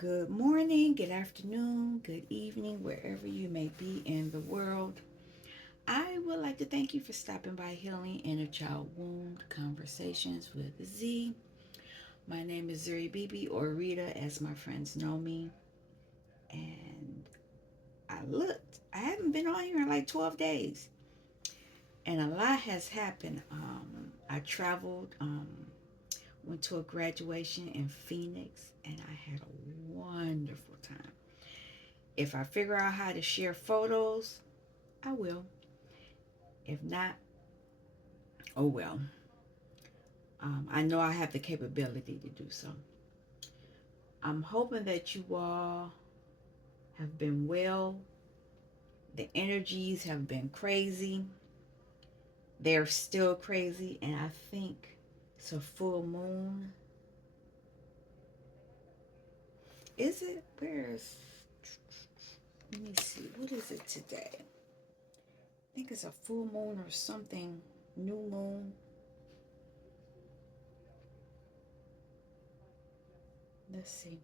Good morning, good afternoon, good evening, wherever you may be in the world. I would like to thank you for stopping by Healing Inner Child Wound Conversations with Z. My name is Zuri Bibi, or Rita as my friends know me. And I looked, I haven't been on here in like 12 days. And a lot has happened. I traveled, went to a graduation in Phoenix, and I had a wonderful time. If I figure out how to share photos, I will. If not, oh well. I know I have the capability to do so. I'm hoping that you all have been well. The energies have been crazy. They're still crazy, and I think it's a full moon. Is it? Where's? Let me see. What is it today? I think it's a full moon or something. New moon. Let's see.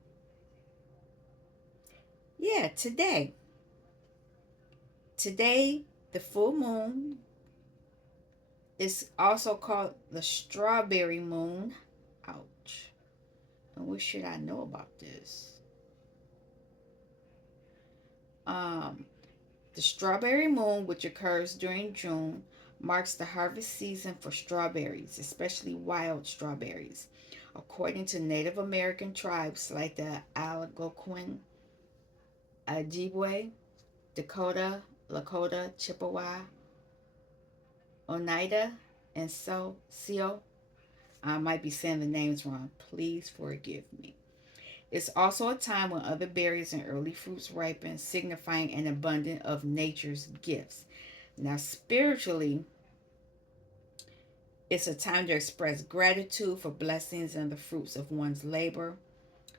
Yeah, today. Today, the full moon is also called the strawberry moon. Ouch. And what should I know about this? Um, the strawberry moon, which occurs during June, marks the harvest season for strawberries, especially wild strawberries. According to Native American tribes like the Algonquin, Ojibwe, Dakota, Lakota, Chippewa, Oneida, and Sioux, I might be saying the names wrong. Please forgive me. It's also a time when other berries and early fruits ripen, signifying an abundance of nature's gifts. Now, spiritually, it's a time to express gratitude for blessings and the fruits of one's labor,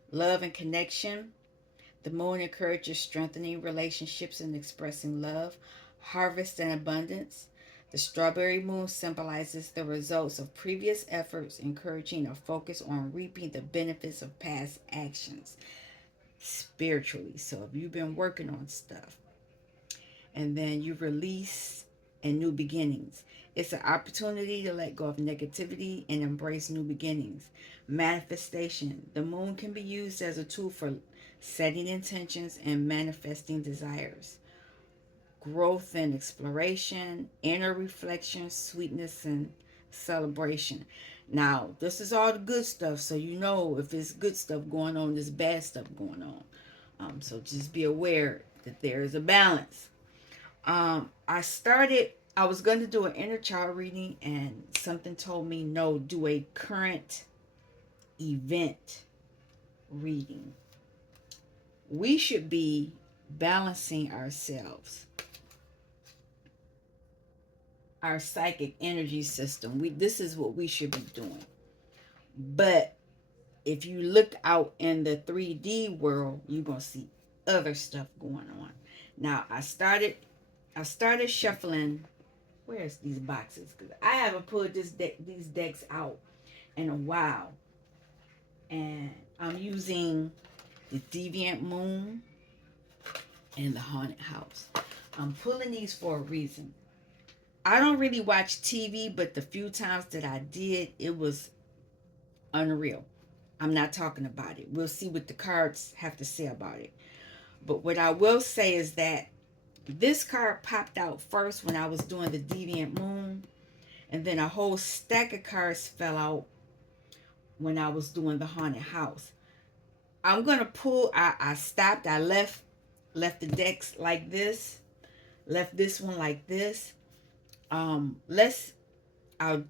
love and connection. The moon encourages strengthening relationships and expressing love, harvest, and abundance. The strawberry moon symbolizes the results of previous efforts, encouraging a focus on reaping the benefits of past actions spiritually. So if you've been working on stuff and then you release and new beginnings, it's an opportunity to let go of negativity and embrace new beginnings. Manifestation. The moon can be used as a tool for setting intentions and manifesting desires. Growth and exploration, inner reflection, sweetness and celebration. Now, this is all the good stuff, so you know if it's good stuff going on, there's bad stuff going on. So just be aware that there is a balance. I was going to do an inner child reading, and something told me no, do a current event reading. We should be balancing ourselves, our psychic energy system. This is what we should be doing. But if you look out in the 3D world, you're going to see other stuff going on. Now, I started shuffling. Where's these boxes? Because I haven't pulled these decks out in a while, and I'm using the Deviant Moon and the Haunted House. I'm pulling these for a reason. I don't really watch TV, but the few times that I did, it was unreal. I'm not talking about it. We'll see what the cards have to say about it. But what I will say is that this card popped out first when I was doing the Deviant Moon, and then a whole stack of cards fell out when I was doing the Haunted House. I'm gonna pull. I stopped. I left the decks like this. Left this one like this. Let's. I'll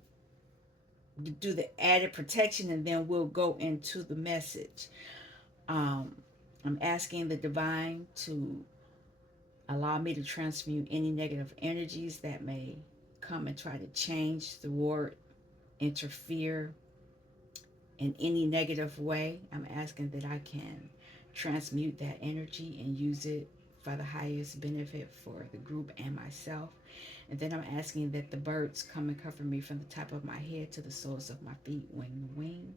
do the added protection, and then we'll go into the message. Um, I'm asking the divine to allow me to transmute any negative energies that may come and try to change, thwart, interfere in any negative way. I'm asking that I can transmute that energy and use it for the highest benefit for the group and myself. And then I'm asking that the birds come and cover me from the top of my head to the soles of my feet, wing to wing.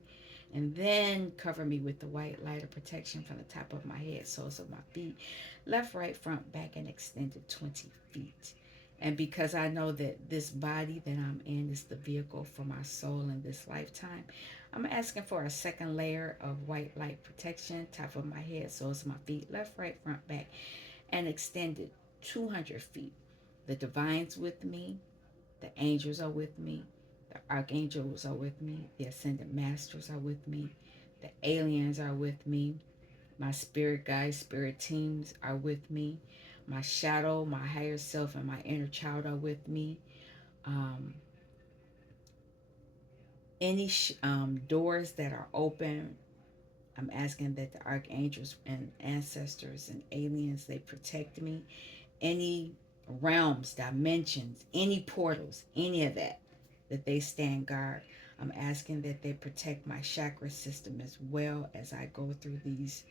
And then cover me with the white light of protection from the top of my head, soles of my feet, left, right, front, back, and extended 20 feet. And because I know that this body that I'm in is the vehicle for my soul in this lifetime, I'm asking for a second layer of white light protection, top of my head, soles of my feet, left, right, front, back, and extended 200 feet. The divine's with me, the angels are with me, the archangels are with me, the ascended masters are with me, the aliens are with me, my spirit guides, spirit teams are with me, my shadow, my higher self, and my inner child are with me. Um, any doors that are open, I'm asking that the archangels and ancestors and aliens, they protect me. Any realms, dimensions, any portals, any of that, that they stand guard. I'm asking that they protect my chakra system as well as I go through these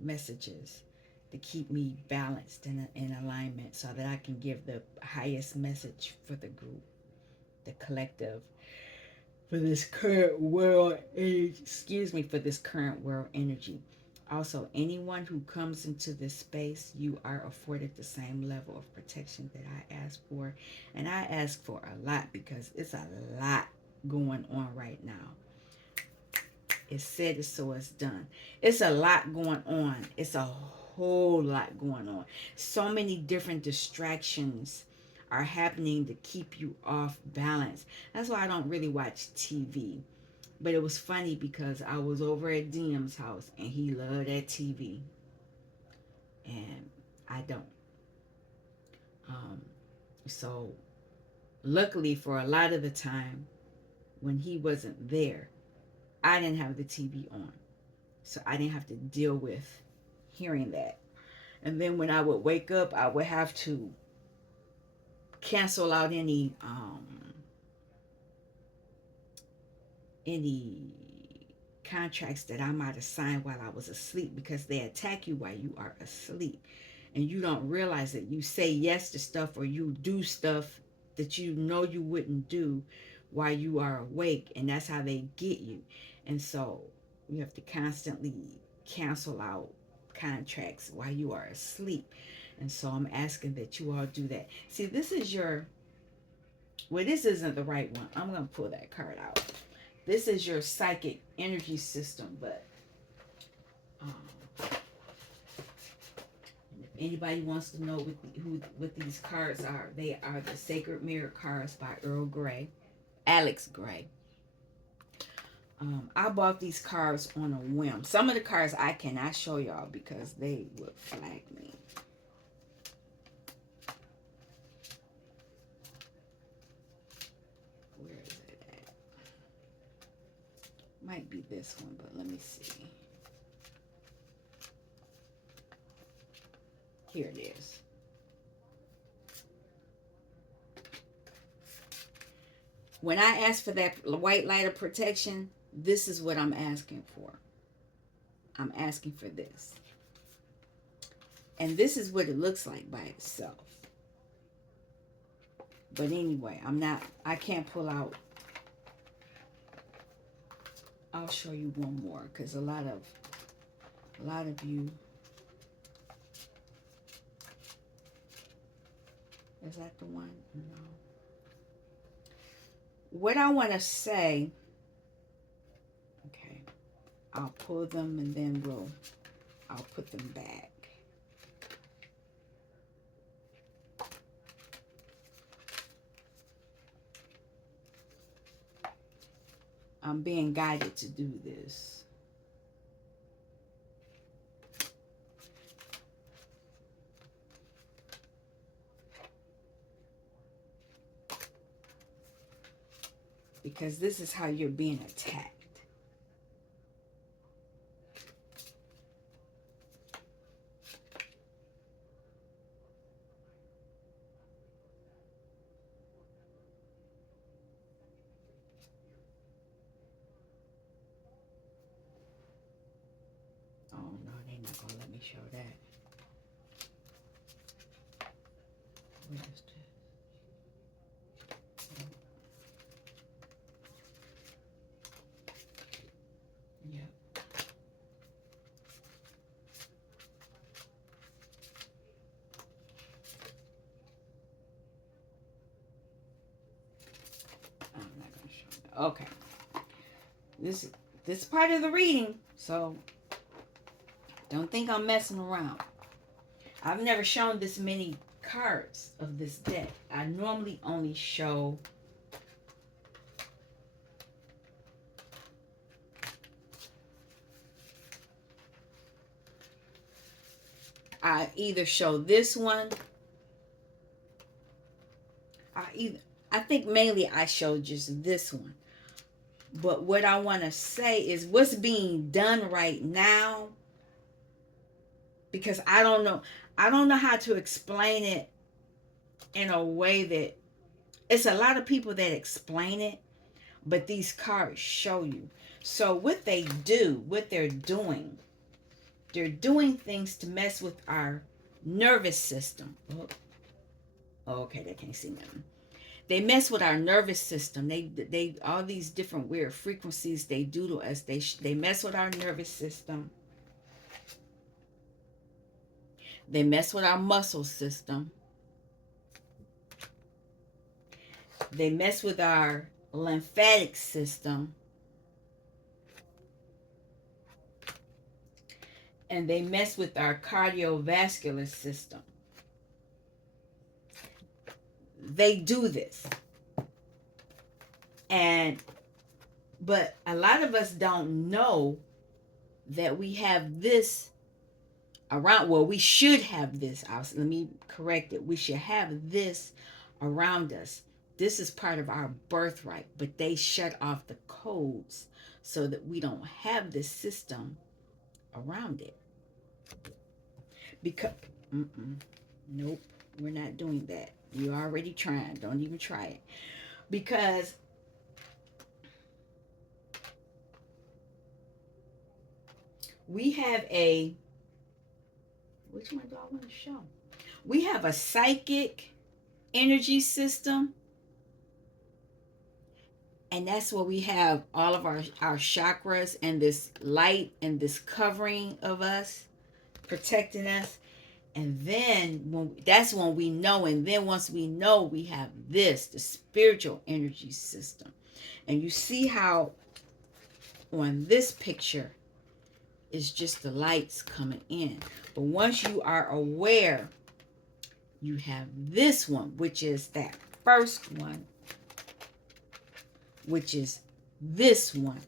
messages to keep me balanced and in alignment so that I can give the highest message for the group, the collective, for this current world for this current world energy. Also, anyone who comes into this space, you are afforded the same level of protection that I ask for. And I ask for a lot because it's a lot going on right now. It's said it, so it's done. It's a lot going on. It's a whole lot going on. So many different distractions are happening to keep you off balance. That's why I don't really watch TV. But it was funny because I was over at DM's house and he loved that TV. And I don't. Um, so luckily for a lot of the time when he wasn't there, I didn't have the TV on. So I didn't have to deal with hearing that. And then when I would wake up, I would have to cancel out any contracts that I might have signed while I was asleep because they attack you while you are asleep. And you don't realize that you say yes to stuff or you do stuff that you know you wouldn't do while you are awake. And that's how they get you. And so you have to constantly cancel out contracts while you are asleep. And so I'm asking that you all do that. See, this is this isn't the right one. I'm going to pull that card out. This is your psychic energy system, but um, if anybody wants to know what these cards are, they are the Sacred Mirror cards by Alex Gray. I bought these cards on a whim. Some of the cards I cannot show y'all because they would flag me. Where is it at? Might be this one, but let me see. Here it is. When I ask for that white light of protection, this is what I'm asking for. I'm asking for this. And this is what it looks like by itself. But anyway, I can't pull out. I'll show you one more because a lot of you. Is that the one? No. What I want to say, okay, I'll pull them and then I'll put them back. I'm being guided to do this. Because this is how you're being attacked. Oh no, they're not gonna let me show that. What is this? Okay. This this part of the reading, so don't think I'm messing around. I've never shown this many cards of this deck. I normally only show I either show this one. I think mainly I show just this one. But what I want to say is what's being done right now, because I don't know how to explain it in a way that it's a lot of people that explain it, but these cards show you. So what they do, what they're doing things to mess with our nervous system. Oh, okay, they can't see nothing. They mess with our nervous system. They all these different weird frequencies they do to us. They mess with our nervous system. They mess with our muscle system. They mess with our lymphatic system. And they mess with our cardiovascular system. They do this. But a lot of us don't know that we have this around. Well, we should have this. Let me correct it. We should have this around us. This is part of our birthright, but they shut off the codes so that we don't have this system around it. Because, nope, we're not doing that. You're already trying. Don't even try it. Because we have which one do I want to show? We have a psychic energy system. And that's where we have all of our chakras and this light and this covering of us, protecting us. And then that's when we know. And then once we know, we have the spiritual energy system. And you see how on this picture is just the lights coming in. But once you are aware, you have this one, which is that first one, which is this one.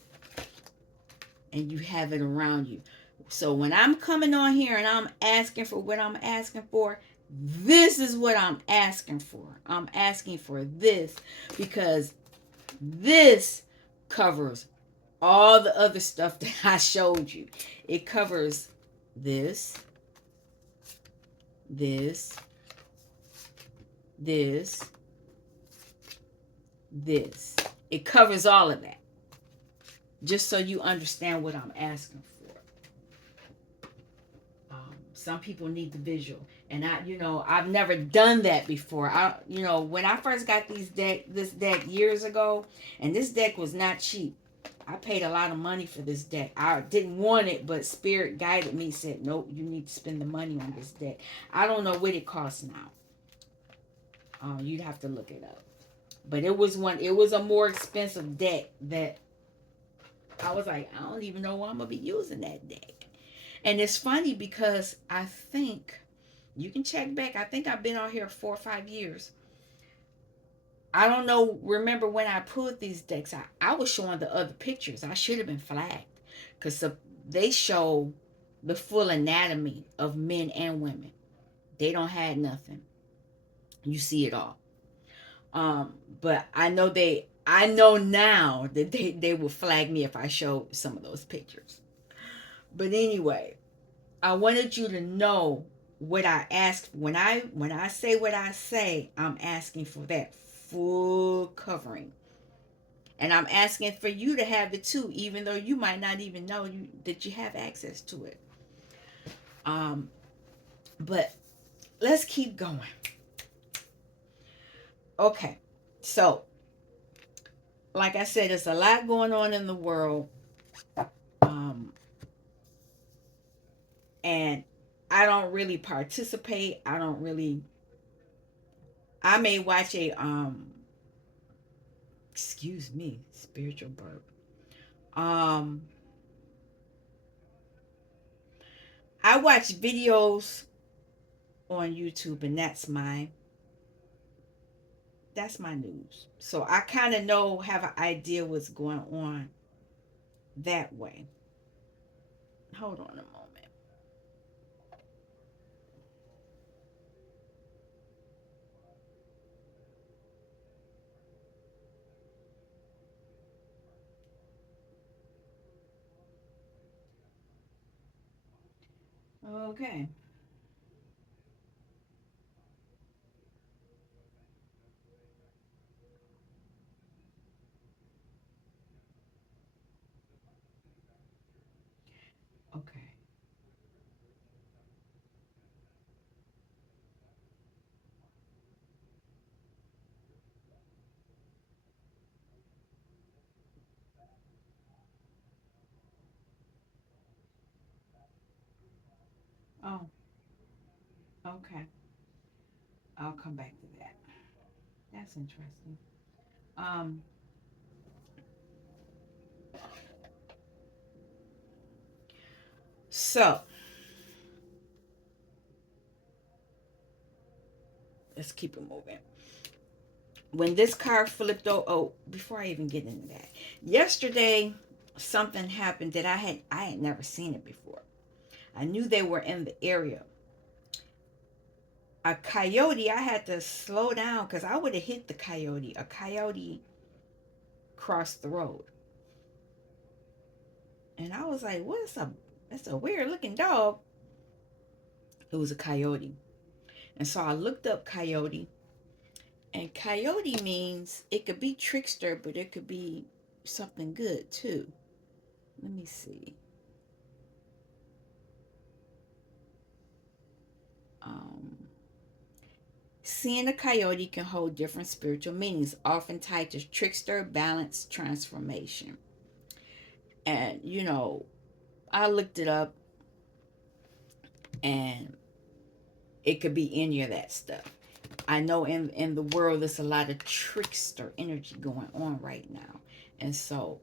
And you have it around you. So when I'm coming on here and I'm asking for what I'm asking for, this is what I'm asking for. I'm asking for this because this covers all the other stuff that I showed you. It covers this, this, this, this. It covers all of that. Just so you understand what I'm asking for. Some people need the visual. And I've never done that before. When I first got this deck years ago, and this deck was not cheap. I paid a lot of money for this deck. I didn't want it, but Spirit guided me, said, nope, you need to spend the money on this deck. I don't know what it costs now. You'd have to look it up. But it was a more expensive deck that I was like, I don't even know why I'm going to be using that deck. And it's funny because I think, you can check back, I think I've been on here 4 or 5 years. I don't know, remember when I pulled these decks, I was showing the other pictures. I should have been flagged because they show the full anatomy of men and women. They don't have nothing. You see it all. But I know now that they will flag me if I show some of those pictures. But anyway, I wanted you to know what I ask. When I say what I say, I'm asking for that full covering. And I'm asking for you to have it too, even though you might not even know that you have access to it. But let's keep going. Okay, so like I said, there's a lot going on in the world. And I don't really participate. I may watch a Excuse me, spiritual burp. Um, I watch videos on YouTube, and that's my news. So I kind of have an idea what's going on that way. Hold on a moment. Okay. Okay. Oh, okay. I'll come back to that. That's interesting. Um, so let's keep it moving. When this car flipped before I even get into that, yesterday something happened that I had never seen it before. I knew they were in the area. A coyote, I had to slow down because I would have hit the coyote. A coyote crossed the road. And I was like, what's a that's a weird looking dog. It was a coyote. And so I looked up coyote. And coyote means it could be trickster, but it could be something good too. Let me see. Um, Seeing a coyote can hold different spiritual meanings, often tied to trickster, balance, transformation. And I looked it up, and it could be any of that stuff. I know in the world there's a lot of trickster energy going on right now. And so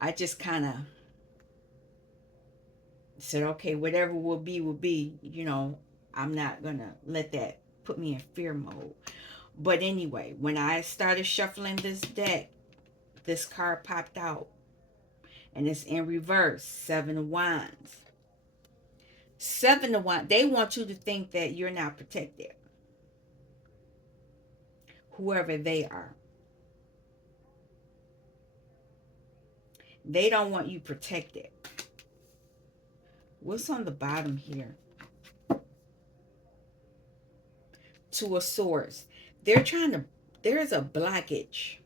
I just kind of said, okay, whatever will be, will be. I'm not going to let that put me in fear mode. But anyway, when I started shuffling this deck, this card popped out, and it's in reverse. Seven of Wands. Seven of Wands. They want you to think that you're not protected, whoever they are. They don't want you protected. What's on the bottom here? Two of Swords. They're trying to, there's a blockage.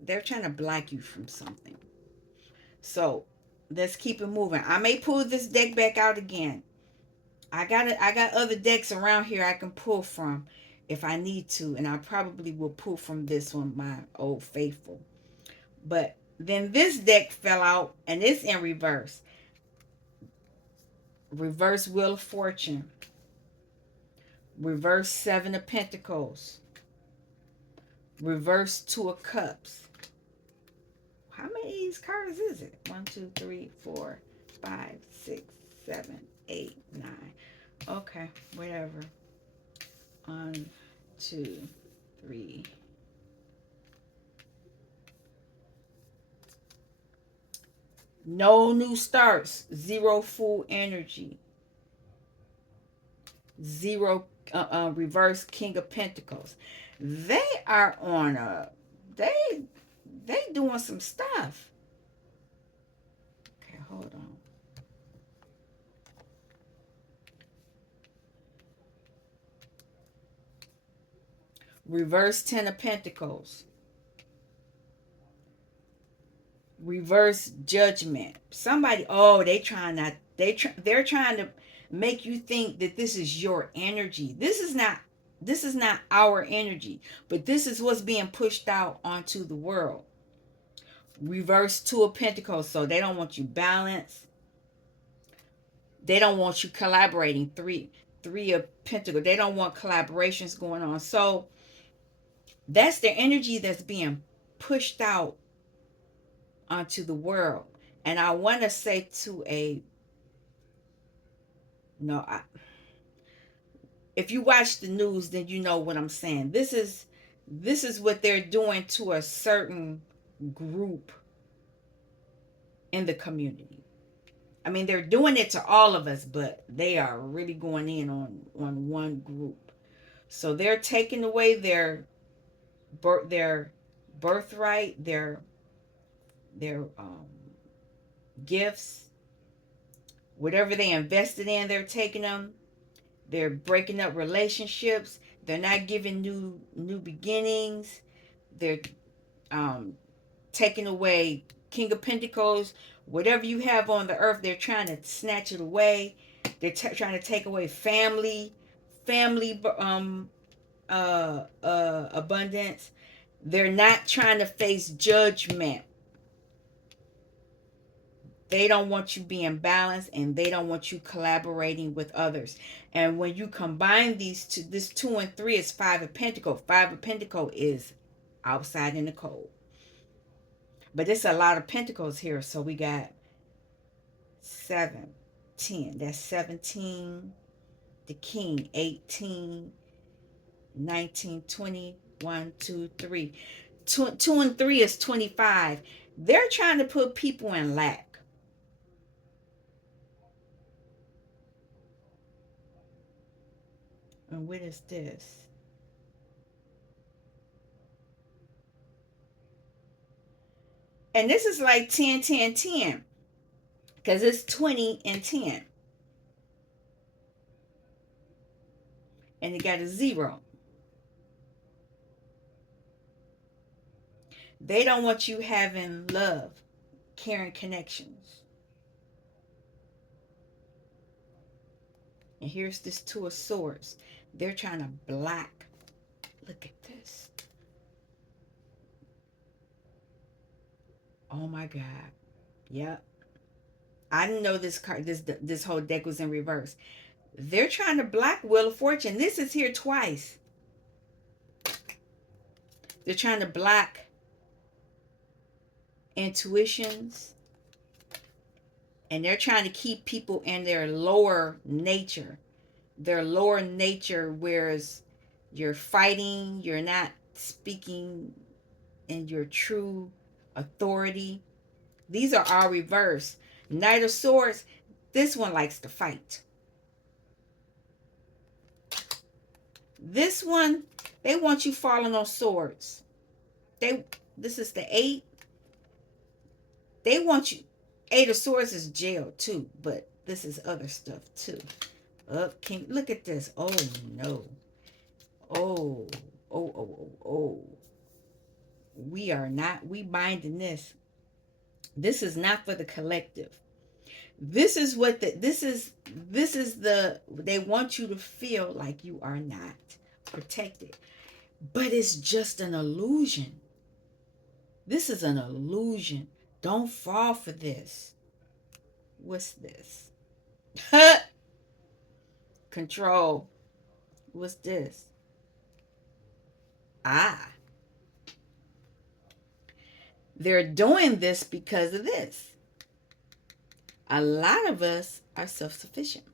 They're trying to block you from something. So let's keep it moving. I may pull this deck back out again. I got other decks around here I can pull from if I need to, and I probably will pull from this one, my old faithful. But then this deck fell out, and it's in reverse. Reverse Wheel of Fortune. Reverse Seven of Pentacles. Reverse Two of Cups. How many of these cards is it? 1, 2, 3, 4, 5, 6, 7, 8, 9. Okay, whatever. 1, 2, 3. No new starts. Zero full energy. Zero reverse King of Pentacles. They are on a they doing some stuff. Okay, hold on. Reverse Ten of Pentacles. Reverse Judgment. Somebody, they trying not they're trying to make you think that this is your energy. This is not our energy, but this is what's being pushed out onto the world. Reverse Two of Pentacles. So they don't want you balanced. They don't want you collaborating. Three of Pentacles. They don't want collaborations going on. So That's their energy that's being pushed out onto the world. And I want to say to a no, if you watch the news, then you know what I'm saying. This is what they're doing to a certain group in the community. I mean, they're doing it to all of us, but they are really going in on one group. So they're taking away their birthright, their gifts, whatever they invested in. They're taking them. They're breaking up relationships. They're not giving new beginnings. They're um, taking away King of Pentacles. Whatever you have on the earth, they're trying to snatch it away. They're trying to take away family abundance. They're not trying to face judgment. They don't want you being balanced, and they don't want you collaborating with others. And when you combine these two, this 2 and 3 is Five of Pentacles. Five of Pentacles is outside in the cold. But it's a lot of pentacles here. So we got 7, 10. That's 17. The king, 18, 19, 20, 1, 2, 3. 2 and 3 is 25. They're trying to put people in lack. And what is this? And this is like 10, 10, 10. Because it's 20 and 10. And it got a 0. They don't want you having love, caring connections. And here's this 2 of Swords. They're trying to block. Look at this. Oh my God. Yep. I didn't know this card, this whole deck was in reverse. They're trying to block Wheel of Fortune. This is here twice. They're trying to block intuitions. And they're trying to keep people in their lower nature. Their lower nature, whereas you're fighting, you're not speaking in your true authority. These are all reversed. Knight of Swords, this one likes to fight. This one, they want you falling on swords. This is the 8. They want you. 8 of Swords is jail too, but this is other stuff too. Can look at this. Oh no. Oh, oh. We binding this. This is not for the collective. This is they want you to feel like you are not protected. But it's just an illusion. This is an illusion. Don't fall for this. What's this? Control. What's this? Ah. They're doing this because of this. A lot of us are self-sufficient.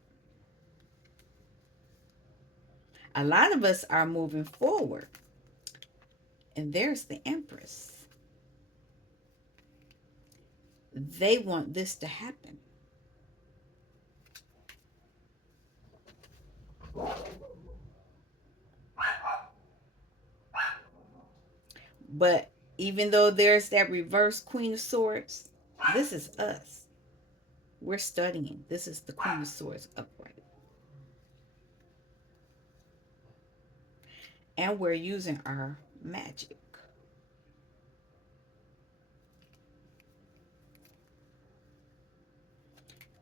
A lot of us are moving forward. And there's the Empress. They want this to happen. But even though there's that reverse Queen of Swords, this is us. We're studying. This is the Queen of Swords upright. And we're using our magic.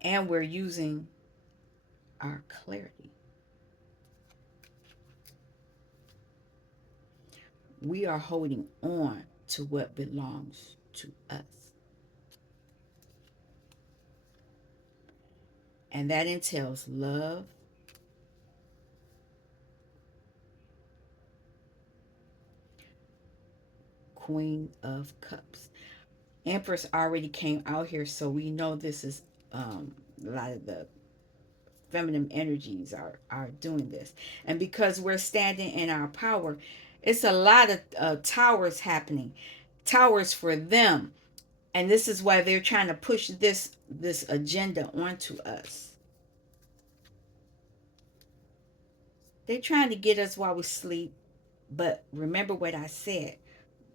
And we're using our clarity. We are holding on to what belongs to us. And that entails love, Queen of Cups. Empress already came out here, so we know this is a lot of the feminine energies are doing this. And because we're standing in our power, it's a lot of towers happening, towers for them. And this is why they're trying to push this agenda onto us. They're trying to get us while we sleep. But remember what I said.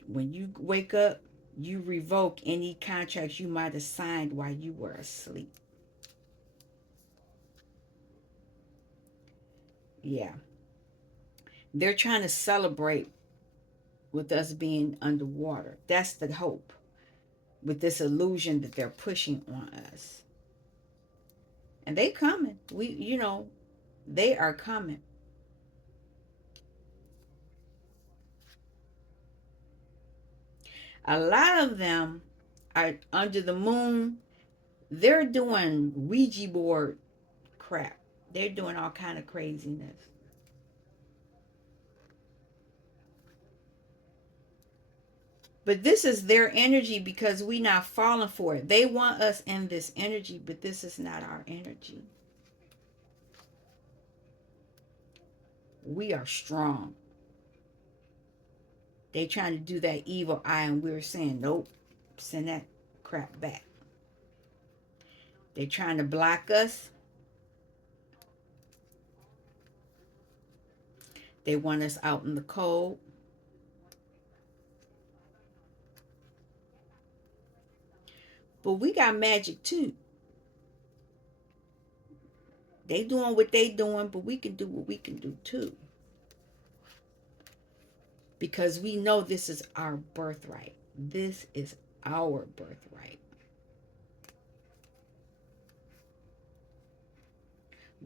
When you wake up, you revoke any contracts you might have signed while you were asleep. Yeah. They're trying to celebrate with us being underwater. That's the hope with this illusion that they're pushing on us. And they coming. They are coming. A lot of them are under the moon. They're doing Ouija board crap. They're doing all kind of craziness. But this is their energy because we not falling for it. They want us in this energy, but this is not our energy. We are strong. They trying to do that evil eye, and we're saying nope. Send that crap back. They trying to block us. They want us out in the cold. But we got magic too. They doing what they doing, but we can do what we can do too. Because we know this is our birthright. This is our birthright.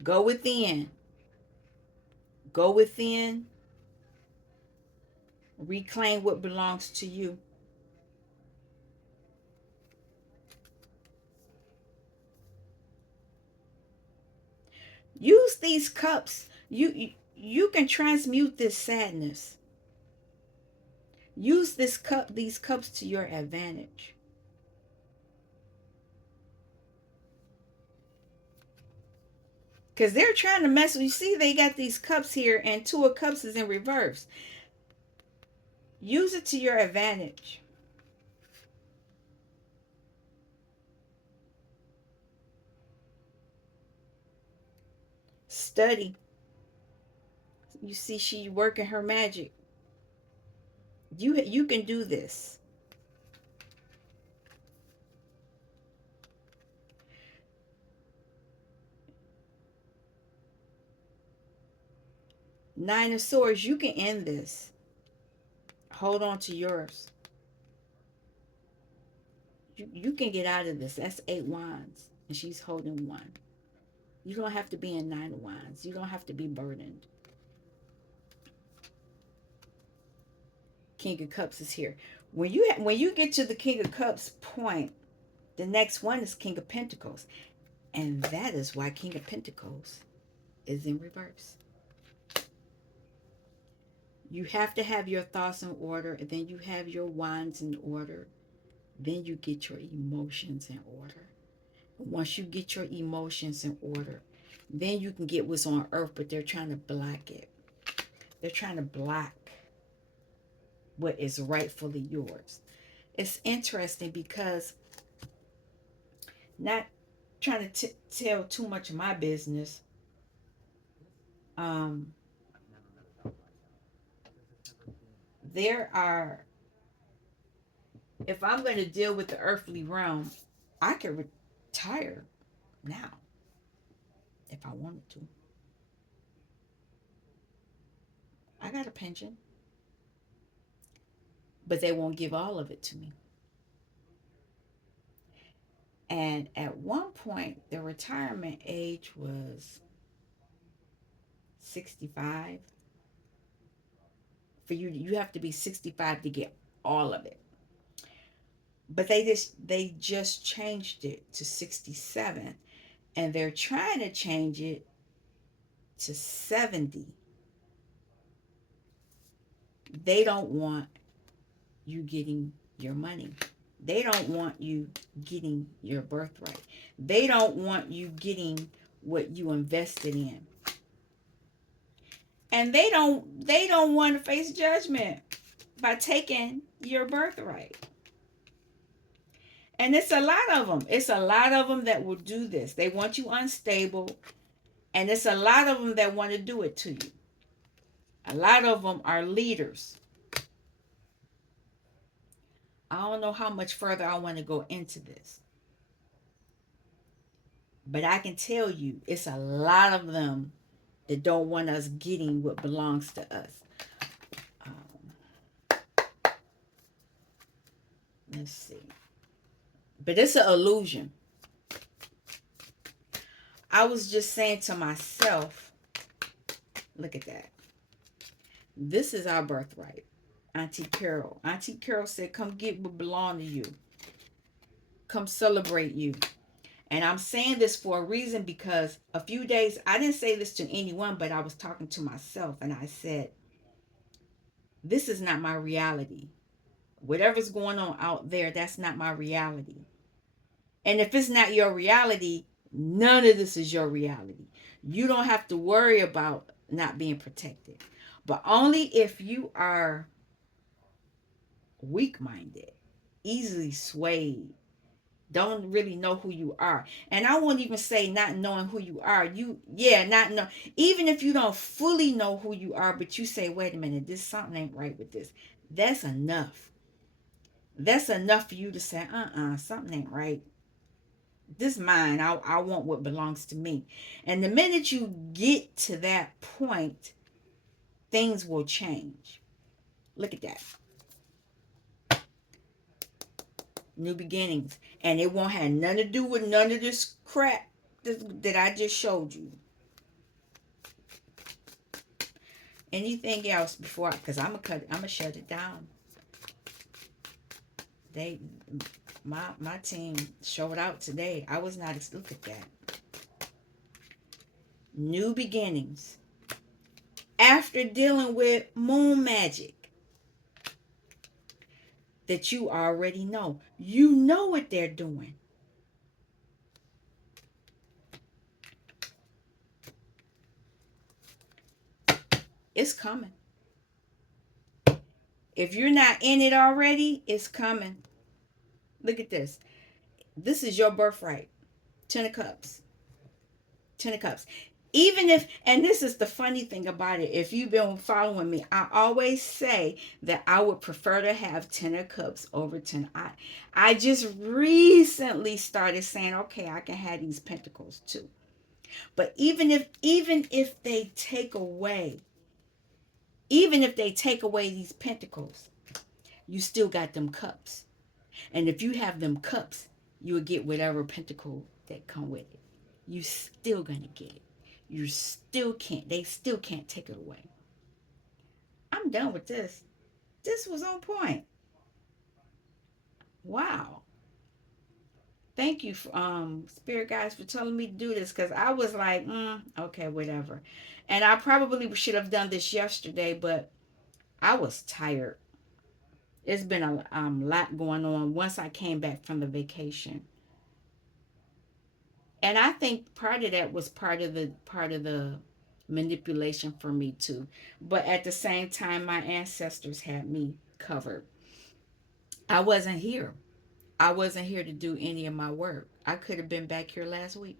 Go within. Go within. Reclaim what belongs to you. Use these cups. You can transmute this sadness. Use these cups to your advantage. Because they're trying to mess with you. See, they got these cups here, and two of cups is in reverse. Use it to your advantage. Study. You see, she working her magic. You can do this. Nine of Swords. You can end this. Hold on to yours. You can get out of this. That's 8 wands, and she's holding one. You don't have to be in 9 of wands. You don't have to be burdened. King of Cups is here. When you get to the King of Cups point, the next one is King of Pentacles, and that is why King of Pentacles is in reverse. You have to have your thoughts in order, and then you have your wands in order. Then you get your emotions in order. Once you get your emotions in order, then you can get what's on earth, but they're trying to block it. They're trying to block what is rightfully yours. It's interesting because, not trying to tell too much of my business, um, there are, if I'm going to deal with the earthly realm, I can retire now if I wanted to. I got a pension, but they won't give all of it to me. And at one point, the retirement age was 65. For you have to be 65 to get all of it. But they just changed it to 67, and they're trying to change it to 70. They don't want you getting your money. They don't want you getting your birthright. They don't want you getting what you invested in. And they don't want to face judgment by taking your birthright. And it's a lot of them. It's a lot of them that will do this. They want you unstable, and it's a lot of them that want to do it to you. A lot of them are leaders. I don't know how much further I want to go into this, but I can tell you it's a lot of them that don't want us getting what belongs to us. Um, let's see. But it's an illusion. I was just saying to myself, look at that. This is our birthright. Auntie Carol. Auntie Carol said, come get what belong to you. Come celebrate you. And I'm saying this for a reason because a few days, I didn't say this to anyone, but I was talking to myself and I said, this is not my reality. Whatever's going on out there, that's not my reality. And if it's not your reality, none of this is your reality. You don't have to worry about not being protected. But only if you are weak minded, easily swayed, don't really know who you are. And I won't even say not knowing who you are. Not know. Even if you don't fully know who you are, but you say, wait a minute, this something ain't right with this. That's enough. That's enough for you to say, something ain't right. This mine. I want what belongs to me. And the minute you get to that point, things will change. Look at that. New beginnings. And it won't have nothing to do with none of this crap that I just showed you. Anything else before, because I'm gonna shut it down. They, my team showed out today. I was not. Look at that. New beginnings. After dealing with moon magic that you already know, you know what they're doing. It's coming. If you're not in it already, it's coming. Look at this. This is your birthright. 10 of Cups. 10 of Cups. Even if, and this is the funny thing about it, if you've been following me, I always say that I would prefer to have 10 of Cups over 10. I just recently started saying, okay, I can have these Pentacles too. But even if they take away, even if they take away these Pentacles, you still got them cups. And if you have them cups, you'll get whatever pentacle that come with it. You still gonna get it. You still can't. They still can't take it away. I'm done with this. This was on point. Wow. Thank you, for, spirit guys, for telling me to do this because I was like, okay, whatever. And I probably should have done this yesterday, but I was tired. It's been a lot going on once I came back from the vacation. And I think part of that was part of the manipulation for me too. But at the same time, my ancestors had me covered. I wasn't here. I wasn't here to do any of my work. I could have been back here last week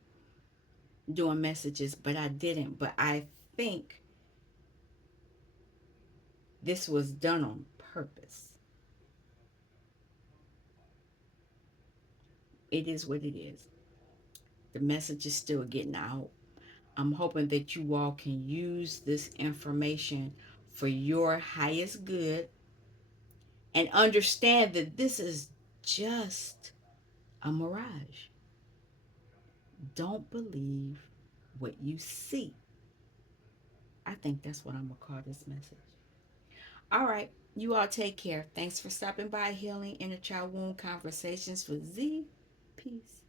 doing messages, but I didn't. But I think this was done on purpose. It is what it is. The message is still getting out. I'm hoping that you all can use this information for your highest good and understand that this is just a mirage. Don't believe what you see. I think that's what I'm going to call this message. All right. You all take care. Thanks for stopping by Healing Inner Child Wound Conversations with Z. Peace.